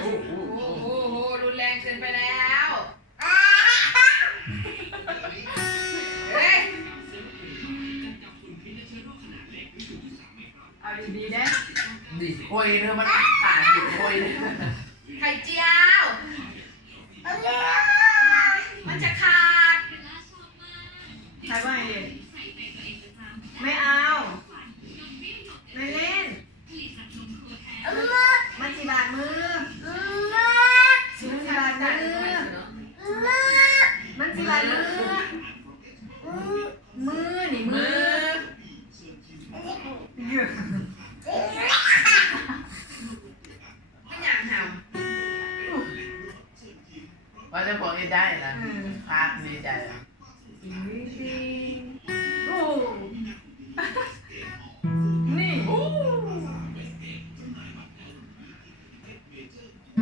โอ้โหรุนแรงเกินไปแล้วเฮ้ยเอาดีดโอยเธอมันอ่านดิโอยเนี่ยไข่เจียว มั ว่าจะบอกเอ็นได้นะเออพาดดีใจอะจริงๆโอ้นี่โอ้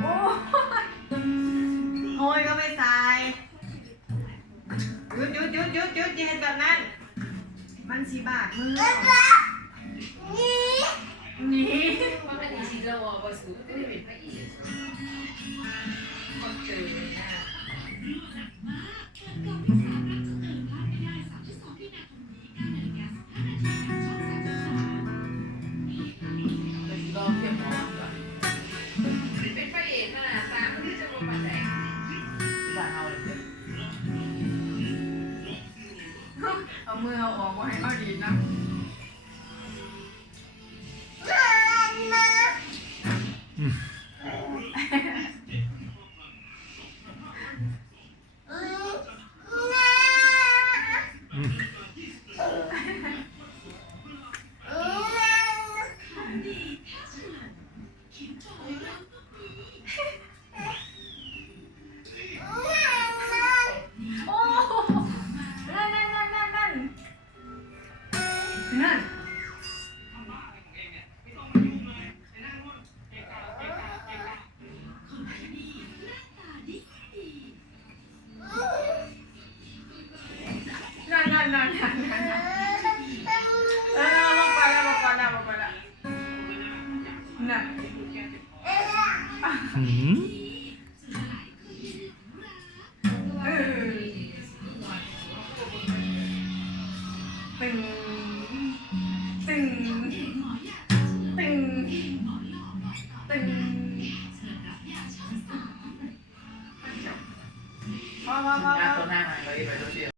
โอ้โอยก็ไม่ตายหยุดหยุดหยุดหยุดหยุดอย่าเห็นแบบนั้น มันสีบาดมือนี่ำว่าเป็นอีชิโร่บอสูก็ได้เป็นพระเอ เอามือเอาออกมาให้เขาดีนะ นั่นนั่นนั่นนั่นนั่นเออลงไปแล้วลงไปแล้วลงไปแล้วน่ะหืมเออตึงตึงตึงตึงพอพอพอหน้าพอ ตัวหน้ามันเลยไปตัวเชียว